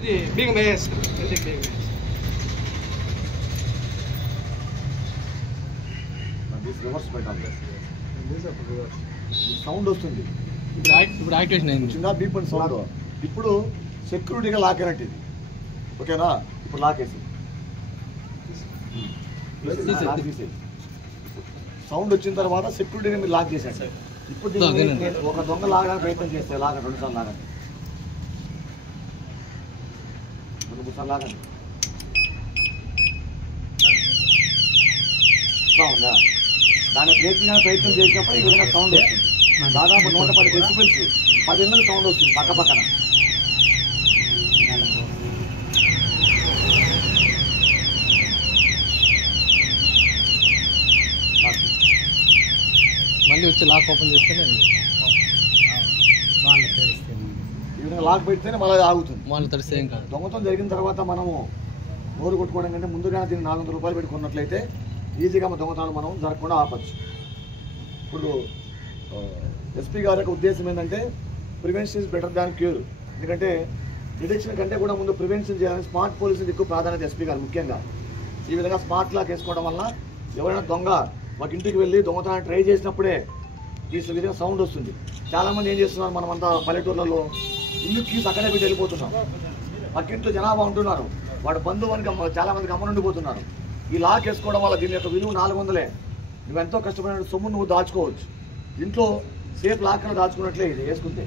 ఇది being Mayers reverse పెట్టాలి. Sound వస్తుంది ఇప్పుడు యాక్టివేషన్ అయింది. చిన్న బీప్ అండ్ సౌండ్. ఇప్పుడు సెక్యూరిటీగా లాక్ అయినట్టు ఇది. ఓకేనా? ఇప్పుడు లాక్ వేసి సౌండ్ వచ్చిన తర్వాత సెక్యూరిటీగా మీరు లాక్ చేశాడు. ఇప్పుడు ఒక దొంగ లాగడానికి ప్రయత్నం చేస్తే లాగండి, 2 సార్లు లాగండి, 2 సార్లు లాగండి. సౌండా దాన్ని బ్రేకింగ్ ప్రయత్నం చేసినప్పుడు ఈ విధంగా సౌండ్ వస్తుంది. దాదాపు 110 డెసిబెల్స్ 10 ఇళ్ళకి సౌండ్ వస్తుంది పక్క పక్కన. మళ్ళీ వచ్చి లాక్ ఓపెన్ చేస్తేనే ఈ విధంగా లాక్ పెడితేనే మళ్ళీ ఆగుతుంది. వాళ్ళు తడిస్తే ఏం కాదు. దొంగతనం జరిగిన తర్వాత మనము నోరు కొట్టుకోవడం కంటే ముందుగా దీన్ని 400 రూపాయలు పెట్టుకున్నట్లయితే ఈజీగా మన దొంగతనాలు మనం జరగకుండా ఆపచ్చు. ఇప్పుడు ఎస్పీ గారి యొక్క ఉద్దేశం ఏంటంటే prevention is better than cure. ఎందుకంటే డిటెక్షన్ కంటే కూడా ముందు ప్రివెన్షన్ చేయాలని స్మార్ట్ పోలీసులకు ఎక్కువ ప్రాధాన్యత ఎస్పీ గారు ముఖ్యంగా. ఈ విధంగా స్మార్ట్ లాక్ వేసుకోవడం వల్ల ఎవరైనా దొంగ మాకు ఇంటికి వెళ్ళి దొంగతనాన్ని ట్రై చేసినప్పుడే ఈ విధంగా సౌండ్ వస్తుంది. చాలామంది ఏం చేస్తున్నారు, మనమంతా పల్లెటూర్లలో ఇల్లు కీస్ అక్కడే పెట్టి వెళ్ళిపోతున్నాం. పక్కింట్లో జనాభా ఉంటున్నారు, వాడు బంధువుని చాలామంది గమనుండిపోతున్నారు. ఈ లాక్ వేసుకోవడం వల్ల దీని యొక్క విలువ 400. నువ్వు ఎంతో కష్టపడిన సొమ్ము నువ్వు దాచుకోవచ్చు. ఇంట్లో సేఫ్ లాక్లో దాచుకున్నట్లే ఇది వేసుకుంటే.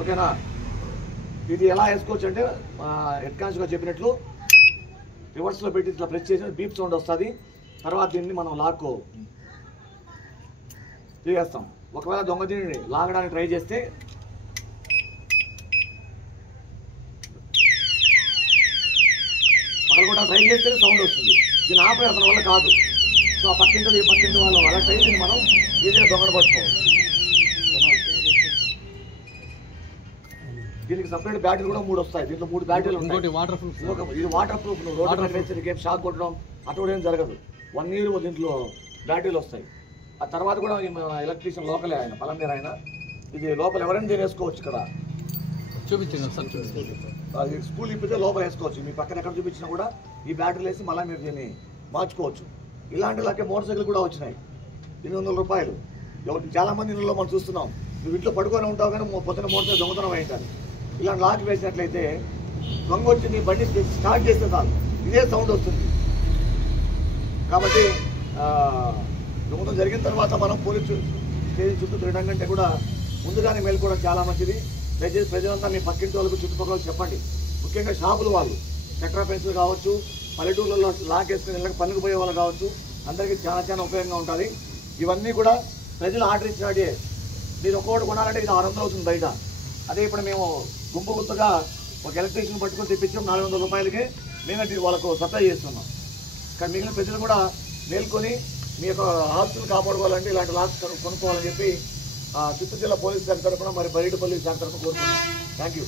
ఓకేనా? ఇది ఎలా వేసుకోవచ్చు అంటే హెడ్ కానిస్టేబుల్ చెప్పినట్లు రివర్స్లో పెట్టి ఇట్లా ప్రెస్ చేసిన బీప్ సౌండ్ వస్తుంది. తర్వాత దీన్ని మనం లాక్ తీసేస్తాం. ఒకవేళ దొంగ దీన్ని లాగడానికి ట్రై చేస్తే కూడా ట్రై చేస్తేనే సౌండ్ వస్తుంది. దీన్ని ఆపే అతని వల్ల కాదు. సో ఆ పక్కింటి వాళ్ళు అలర్ట్ అయ్యి దీన్ని మనం ఈజీగా దొంగను పట్టుకోవచ్చు. దీనికి సపరేట్ బ్యాటరీలు కూడా 3 వస్తాయి. దీంట్లో 3 బ్యాటరీలు ఉంటాయి. ఇది వాటర్ ప్రూఫ్. రోడ్డు వేసరికి ఏం షాక్ కొట్టడం అటువంటి ఏం జరగదు. 1 year దీంట్లో బ్యాటరీలు వస్తాయి. ఆ తర్వాత కూడా ఎలక్ట్రీషియన్ లోకలే ఆయన పలంనేరు ఆయన. ఇది లోపల ఎవరైనా దీన్ని వేసుకోవచ్చు. ఇక్కడ చూపించండి. అది స్కూల్ ఇప్పితే లోపల వేసుకోవచ్చు. మీ పక్కన ఎక్కడ చూపించినా కూడా ఈ బ్యాటరీలు వేసి మళ్ళీ మీరు దీన్ని మార్చుకోవచ్చు. ఇలాంటి లాగే మోటార్ సైకిల్ కూడా వచ్చినాయి. 800 రూపాయలు. చాలా మంది ఇళ్ళలో మనం చూస్తున్నాం. నువ్వు ఇంట్లో పడుకొని ఉంటావు కానీ పొద్దున మోటార్ సైకిల్ దొంగతనం అయింటారు. ఇలాంటి లాక్ వేసినట్లయితే దొంగ వచ్చి నీ బండి స్టార్ట్ చేస్తే చాలు ఇదే సౌండ్ వస్తుంది. కాబట్టి దొంగతనం జరిగిన తర్వాత మనం పోలీసు స్టేషన్ చుట్టూ తిరగడం కంటే కూడా ముందుగానే మేల్కోవడం చాలా మంచిది. దయచేసి ప్రజలంతా మీ పక్కింటి వాళ్ళకు చుట్టుపక్కల చెప్పండి. ముఖ్యంగా షాపుల వాళ్ళు, చక్ర పెన్సిల్ కావచ్చు, పల్లెటూళ్ళలో లాక్ వేసుకుని ఇళ్ళకి పనులకు పోయే వాళ్ళు కావచ్చు, అందరికీ చాలా ఉపయోగంగా ఉంటుంది. ఇవన్నీ కూడా ప్రజలు ఆర్డర్ ఇచ్చినట్టే. మీరు ఒక్కొక్కటి కొనాలంటే ఇది 600 అవుతుంది బయట. అదే ఇప్పుడు మేము గుంపుగా ఒక ఎలక్ట్రీషియన్ పట్టుకొని తెప్పించాం 400 రూపాయలకి మేము వాళ్ళకు సప్లై చేస్తున్నాం. కానీ మిగిలిన ప్రజలు కూడా మేల్కొని మీ యొక్క ఆస్తులు కాపాడుకోవాలంటే ఇలాంటి లాక్స్ కొనుక్కోవాలని చెప్పి చిత్తూరు జిల్లా పోలీసు శాఖ తరఫున మరి బయట పోలీసు శాఖ తరఫున కోరుతున్నాం. Thank you.